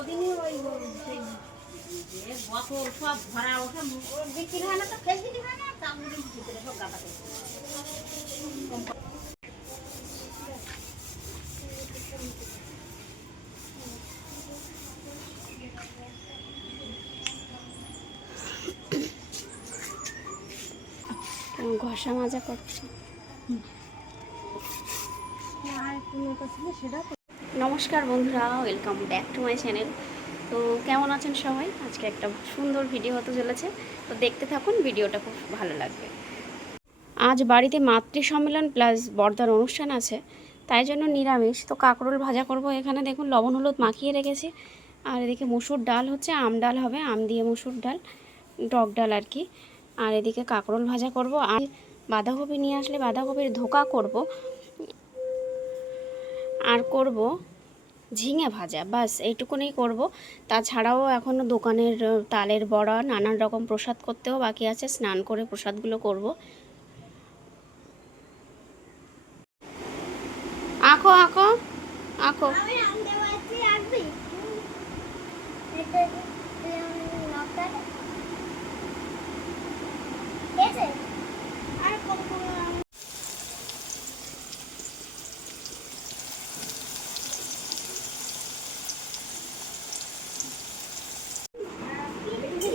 ওদিনই ওই সেই বোতল সব ভরা ওঠা বিক্রি হয় না তো ফেস বিক্রি হয় না তাগুলি ভিতরে সব গাঁথা করে ঘষা মাজা করছে। নমস্কার বন্ধুরা, welcome back to my channel. তো কেমন আছেন সবাই? আজকে একটা সুন্দর ভিডিও হতে চলেছে, তো দেখতে থাকুন, ভিডিওটা খুব ভালো লাগবে। আজ বাড়িতে মাতৃ সম্মেলন প্লাস বর্দার অনুষ্ঠান আছে, তাই জন্য নিরামিষ। তো কাঁকরোল ভাজা করব। এখানে দেখুন লবণ হলুদ মাখিয়ে রেখেছি। আর এদিকে মসুর ডাল হচ্ছে, আম ডাল হবে, আম দিয়ে মসুর ডাল, টক ডাল আর কি। আর এদিকে কাঁকরোল ভাজা করব। আর বাঁধাকপি নিয়ে আসলে বাঁধাকপির ধোকা করব, আর করব ঝিঙে ভাজা, বাস এইটুকুনি করব। তাছাড়াও এখনও দোকানের তালের বড়া, নানান রকম প্রসাদ করতেও বাকি আছে। স্নান করে প্রসাদগুলো করব। আঁকো আঁকো আঁকো।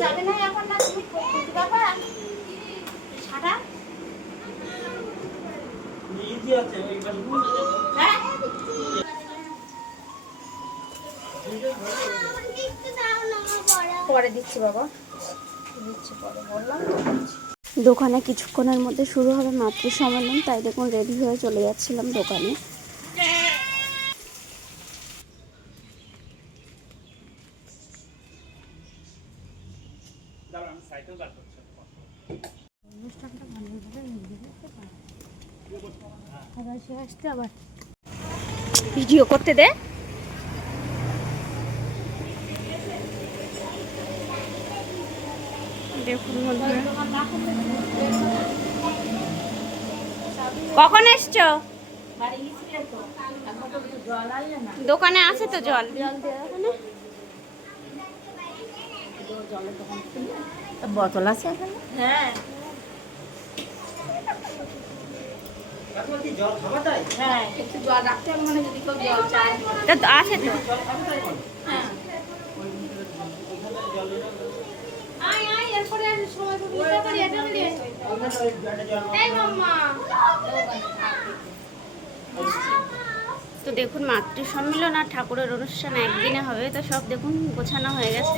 যাবে না এখন না তুমি বাবা সাদা ইজি আছে ওই হ্যাঁ পরে দিচ্ছি বাবা, দিচ্ছি পরে, বললাম তো। দোকানে কিছুক্ষণের মধ্যে শুরু হবে মাতৃ সম্মেলন, তাই দেখুন রেডি হয়ে চলে যাচ্ছিলাম দোকানে। ভিডিও করতে দে। দেখুন কখন এসছো? দোকানে আছে তো জল, বোতল আছে হ্যাঁ। হ্যাঁ একটু জল রাখতে হবে, মানে যদি কেউ জল চায় আছে তো। হ্যাঁ আয় আয় এরপরে আর সময় তো দিতে পারি এটা দিয়ে এই মাম্মা। তো দেখুন মাতৃ সম্মেলন আর ঠাকুরের অনুষ্ঠান একদিনে হবে, তো সব দেখুন গোছানো হয়ে গেছে।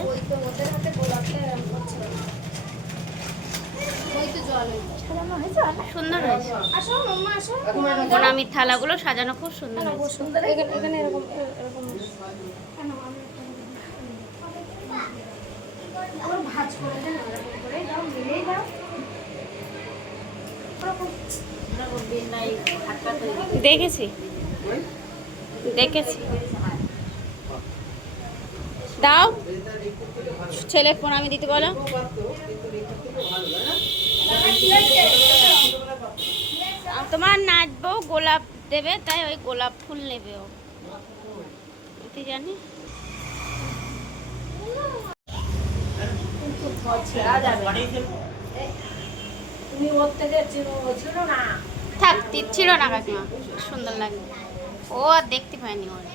সুন্দর হয়েছে, প্রণামীর থালাগুলো সাজানো খুব সুন্দর হয়েছে। দেখেছি দেখেছি। দাও ছেলে প্রণামী দিতে বলো। তোমার নাচবো, গোলাপ দেবে, তাই ওই গোলাপ ফুল নেবে ও, তুই জানি। থাক, ছিল না কাকিমা, সুন্দর লাগে। ও আর দেখতে পায়নি ওর।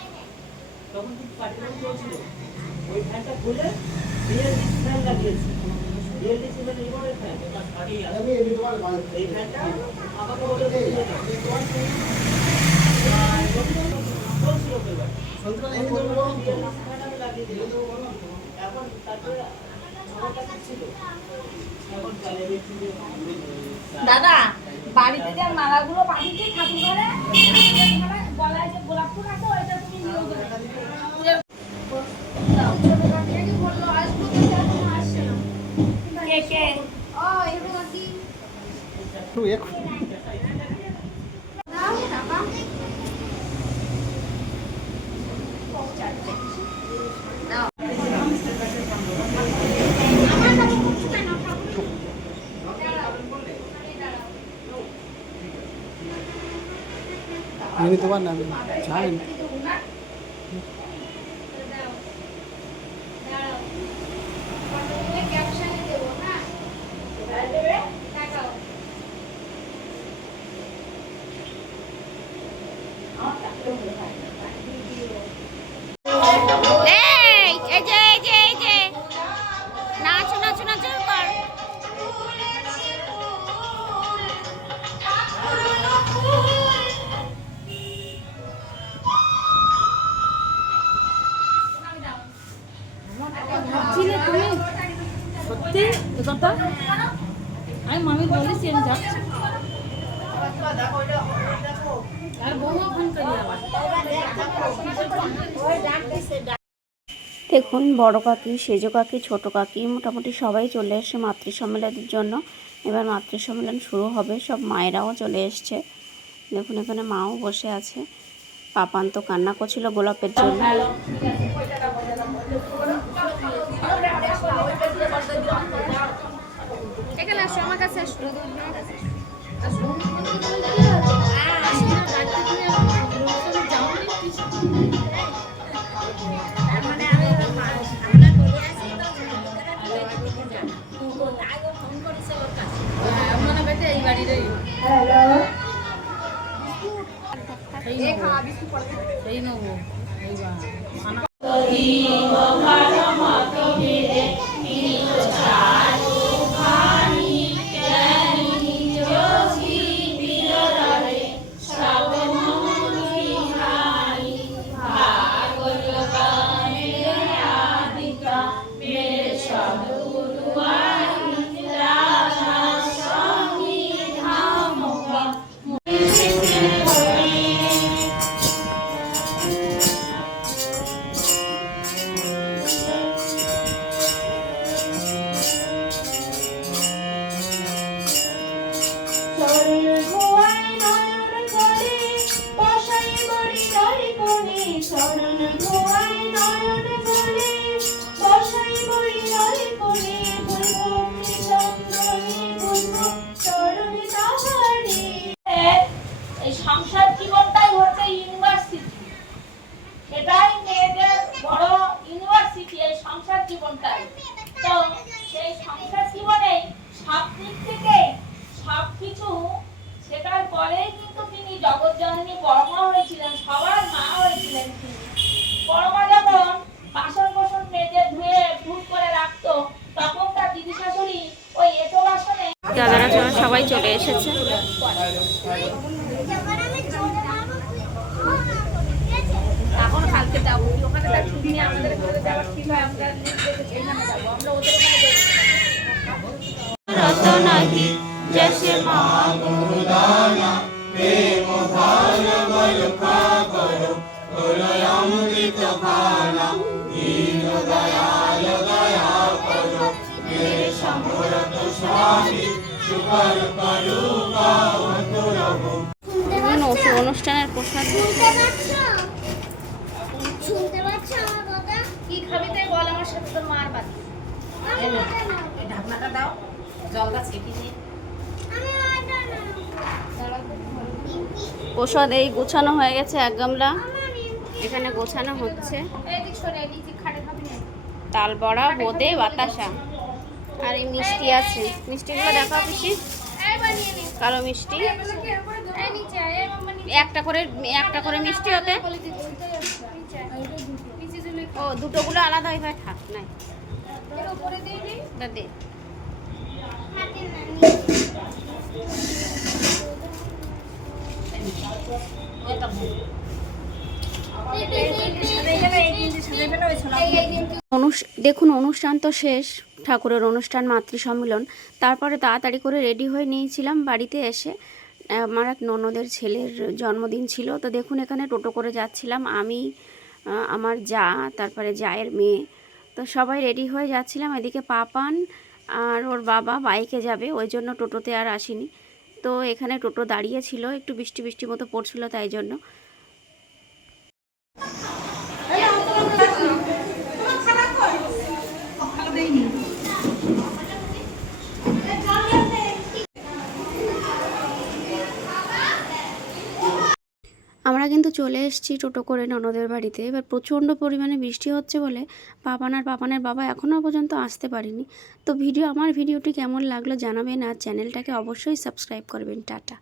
দাদা বাড়িতে যে মালাগুলো পাঠিয়েছি ঠাকুর ঘরে, গলায় যে গোলাপ ফুল আছে ওইটা তুমি নিয়ে বললো আসবো, আসছে না। কে কে ও এরকম কি ini tuan namin, jangan. নাচো নাচো কর। ভাবছিলে তুমি সত্যি এ কথা? আমি মামি বলেছি আমি যাচ্ছি। আর বৌমা ফোন করি আবার। দেখুন বড় কাকি, সেজো কাকি, ছোটো কাকি মোটামুটি সবাই চলে এসছে মাতৃ সম্মেলনের জন্য। এবার মাতৃ সম্মেলন শুরু হবে, সব মায়েরাও চলে এসছে। দেখুন এখানে মাও বসে আছে। পাপান তো কান্না করছিল গোলাপের জন্য। এখানে আসো, আমার কাছে আসো। এই নেবো সংসার জীবনটাই হচ্ছে ইউনিভার্সিটি, এটাই মেয়েদের বড় ইউনিভার্সিটি এই সংসার জীবনটাই। তো সেই সংসার জীবনে সব দিক থেকে সবকিছু শেখার পরেই কিন্তু তিনি জগৎজননী পরমা হয়েছিলেন, সবার মা হয়েছিলেন তিনি। পরমা যখন বাসন কোসন মেজে ধুয়ে ফুট করে রাখতো, তখন তার দিদি শাশুড়ি ওই এঁটো বাসনে দাদারা সবাই চলে এসেছে। এখন কালকে যাবো ওখানে আমাদের ঘরে যাওয়ার কি হয়, আমরা এইখানে যাবো, আমরা ওদের ওখানে রতনাহি জৈসে মা গুরুদানা প্রেম ধার বলকা করো করো অমৃত খানা দীন দয়াল দয়া করো মেরে সমরত স্বামী সুকর করুকা অন্তরবু। অনুষ্ঠানের প্রসাদ কি খাবি তাই বল, আমার সাথে তোর মার বাড়ি এই ঢাকনাটা দাও, জলটা ছেঁকে দিয়ে প্রসাদ এই গোছানো হয়ে গেছে এক গামলা, এখানে গোছানো হচ্ছে। তাল বড়া, বোঁদে, বাতাসা আর এই মিষ্টি আছে। মিষ্টিগুলো দেখা পিসি, কালো মিষ্টি একটা করে মিষ্টি হতে। ও দুটোগুলো আলাদা হয়ে থাক নাই দে। দেখুন অনুষ্ঠান তো শেষ, ঠাকুরের অনুষ্ঠান মাতৃ সম্মেলন। তারপরে তাড়াতাড়ি করে রেডি হয়ে নিয়েছিলাম বাড়িতে এসে। আমার এক ননদের ছেলের জন্মদিন ছিল, তো দেখুন এখানে টোটো করে যাচ্ছিলাম আমি, আমার যা, তারপরে জায়ের মেয়ে, তো সবাই রেডি হয়ে যাচ্ছিলাম। এদিকে পাপান আর ওর বাবা বাইকে যাবে, ওই জন্য টোটোতে আর আসিনি। তো এখানে টোটো দাঁড়িয়ে ছিল, একটু বৃষ্টি বৃষ্টি মতো পড়ছিল তাই জন্য। আমরা কিন্তু চলে এসেছি টোটো করে ননদের বাড়িতে। এবার প্রচণ্ড পরিমাণে বৃষ্টি হচ্ছে বলে পাপানের বাবা এখনও পর্যন্ত আসতে পারেনি। তো আমার ভিডিওটি কেমন লাগলো জানাবেন, আর চ্যানেলটাকে অবশ্যই সাবস্ক্রাইব করবেন। টাটা।